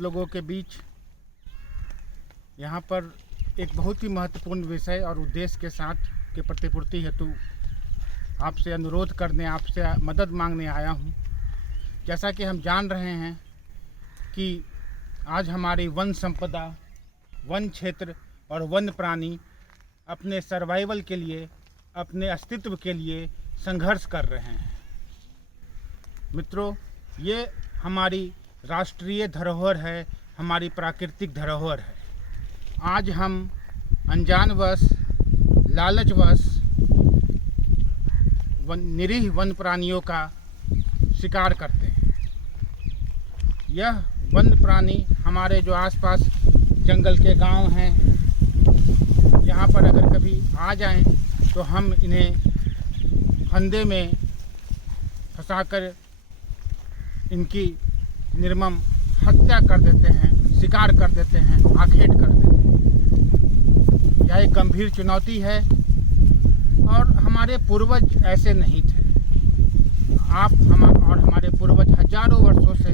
आप लोगों के बीच यहाँ पर एक बहुत ही महत्वपूर्ण विषय और उद्देश्य के साथ के प्रतिपूर्ति हेतु आपसे अनुरोध करने, आपसे मदद मांगने आया हूँ। जैसा कि हम जान रहे हैं कि आज हमारी वन संपदा, वन क्षेत्र और वन प्राणी अपने सर्वाइवल के लिए, अपने अस्तित्व के लिए संघर्ष कर रहे हैं। मित्रों, ये हमारी राष्ट्रीय धरोहर है, हमारी प्राकृतिक धरोहर है। आज हम अनजानवश, लालचवश निरीह वन प्राणियों का शिकार करते हैं। यह वन प्राणी हमारे जो आसपास जंगल के गांव हैं, यहाँ पर अगर कभी आ जाएं तो हम इन्हें फंदे में फंसाकर इनकी निर्मम हत्या कर देते हैं, शिकार कर देते हैं, आखेट कर देते हैं। यह एक गंभीर चुनौती है और हमारे पूर्वज ऐसे नहीं थे। हमारे पूर्वज हजारों वर्षों से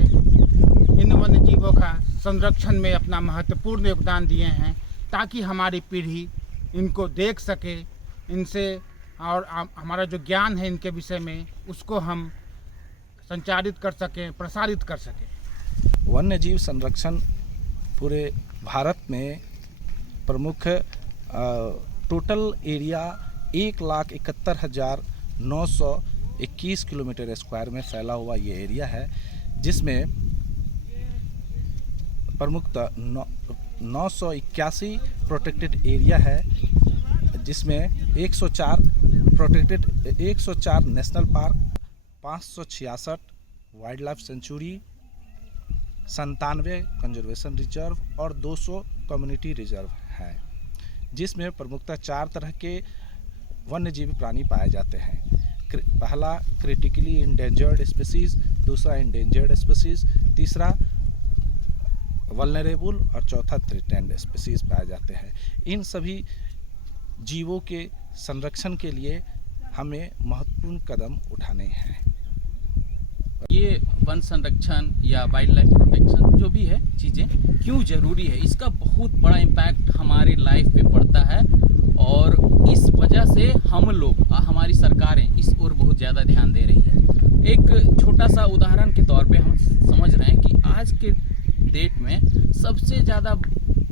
इन वन्य जीवों का संरक्षण में अपना महत्वपूर्ण योगदान दिए हैं, ताकि हमारी पीढ़ी इनको देख सके, इनसे और हमारा जो ज्ञान है इनके विषय में उसको हम संचारित कर सकें, प्रसारित कर सकें। वन्य जीव संरक्षण पूरे भारत में प्रमुख टोटल एरिया 1,71,921 किलोमीटर स्क्वायर में फैला हुआ ये एरिया है, जिसमें प्रमुखतः 981 प्रोटेक्टेड एरिया है, जिसमें 104 national park, 566 wild life sanctuary, 97 conservation reserve और 200 कम्युनिटी रिजर्व हैं, जिसमें प्रमुखतः 4 तरह के वन्यजीवी प्राणी पाए जाते हैं। पहला क्रिटिकली इंडेंजर्ड स्पीसीज, दूसरा इंडेंजर्ड स्पीसीज, तीसरा वल्नरेबल और चौथा थ्रेटेंड स्पीसीज पाए जाते हैं। इन सभी जीवों के संरक्षण के लिए हमें महत्वपूर्ण कदम उठाने हैं। ये वन संरक्षण या वाइल्ड लाइफ प्रोटेक्शन जो भी है चीज़ें क्यों ज़रूरी है, इसका बहुत बड़ा इम्पैक्ट हमारी लाइफ पे पड़ता है और इस वजह से हम लोग, हमारी सरकारें इस ओर बहुत ज़्यादा ध्यान दे रही है। एक छोटा सा उदाहरण के तौर पे हम समझ रहे हैं कि आज के डेट में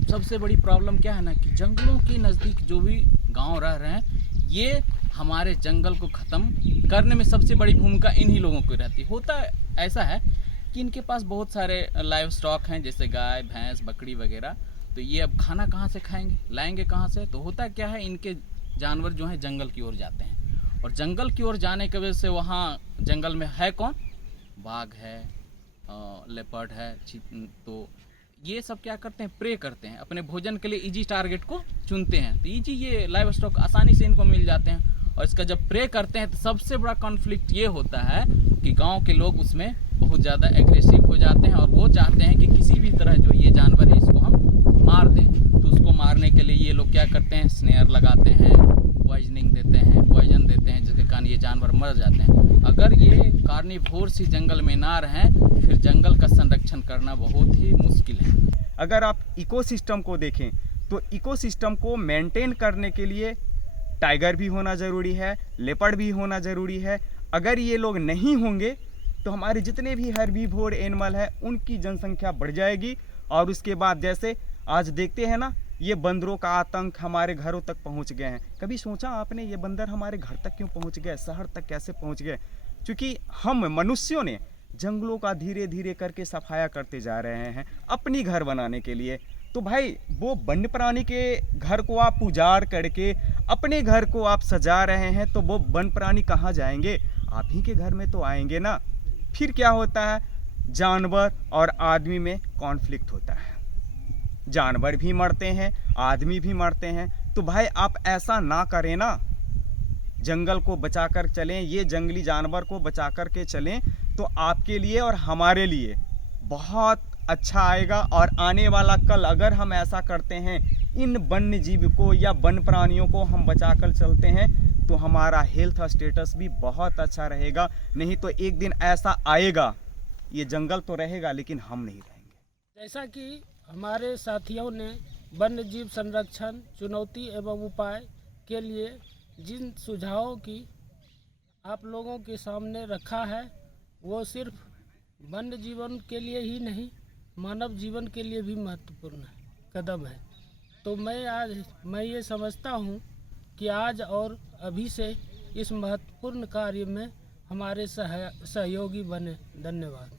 सबसे बड़ी प्रॉब्लम क्या है ना, कि जंगलों के नज़दीक जो भी गांव रह रहे हैं, ये हमारे जंगल को ख़त्म करने में सबसे बड़ी भूमिका इन्हीं लोगों की रहती है। होता ऐसा है कि इनके पास बहुत सारे लाइव स्टॉक हैं, जैसे गाय, भैंस, बकरी वगैरह, तो ये अब खाना कहाँ से खाएंगे, लाएंगे कहाँ से? तो होता क्या है, इनके जानवर जो हैं जंगल की ओर जाते हैं, और जंगल की ओर जाने की वजह से वहाँ जंगल में है कौन? बाघ है, लेपर्ड है, तो ये सब क्या करते हैं, प्रे करते हैं, अपने भोजन के लिए इजी टारगेट को चुनते हैं। तो इजी ये लाइव स्टॉक आसानी से इनको मिल जाते हैं, और इसका जब प्रे करते हैं तो सबसे बड़ा कॉन्फ्लिक्ट ये होता है कि गांव के लोग उसमें बहुत ज़्यादा एग्रेसिव हो जाते हैं और वो चाहते हैं कि किसी भी तरह जो ये जानवर है इसको हम मार दें। तो उसको मारने के लिए ये लोग क्या करते हैं, स्नेयर लगाते हैं, पॉइजनिंग देते हैं, पॉइजन देते हैं, जिसके कारण ये जानवर मर जाते हैं। अगर ये कार्निवोर्स ही जंगल में ना रहें, फिर जंगल का संरक्षण करना बहुत ही मुश्किल है। अगर आप इकोसिस्टम को देखें तो इकोसिस्टम को मेंटेन करने के लिए टाइगर भी होना ज़रूरी है, लेपर्ड भी होना ज़रूरी है। अगर ये लोग नहीं होंगे तो हमारे जितने भी हर्बीवोर एनिमल है उनकी जनसंख्या बढ़ जाएगी। और उसके बाद जैसे आज देखते हैं ना, ये बंदरों का आतंक हमारे घरों तक पहुंच गए हैं। कभी सोचा आपने ये बंदर हमारे घर तक क्यों पहुंच गए, शहर तक कैसे पहुंच गए? क्योंकि हम मनुष्यों ने जंगलों का धीरे धीरे करके सफाया करते जा रहे हैं अपनी घर बनाने के लिए। तो भाई, वो वन्य प्राणी के घर को आप उजाड़ करके अपने घर को आप सजा रहे हैं, तो वो वन्य प्राणी कहाँ जाएंगे? आप ही के घर में तो आएंगे ना। फिर क्या होता है, जानवर और आदमी में कॉन्फ्लिक्ट होता है, जानवर भी मरते हैं, आदमी भी मरते हैं। तो भाई आप ऐसा ना करें ना, जंगल को बचाकर चलें, ये जंगली जानवर को बचा कर के चलें, तो आपके लिए और हमारे लिए बहुत अच्छा आएगा। और आने वाला कल अगर हम ऐसा करते हैं, इन वन्य जीव को या वन्य प्राणियों को हम बचाकर चलते हैं, तो हमारा हेल्थ स्टेटस भी बहुत अच्छा रहेगा। नहीं तो एक दिन ऐसा आएगा, ये जंगल तो रहेगा लेकिन हम नहीं रहेंगे। जैसा कि हमारे साथियों ने वन्य जीव संरक्षण चुनौती एवं उपाय के लिए जिन सुझावों की आप लोगों के सामने रखा है वो सिर्फ वन्य जीवन के लिए ही नहीं मानव जीवन के लिए भी महत्वपूर्ण कदम है। तो मैं ये समझता हूँ कि आज और अभी से इस महत्वपूर्ण कार्य में हमारे सहयोगी बने। धन्यवाद।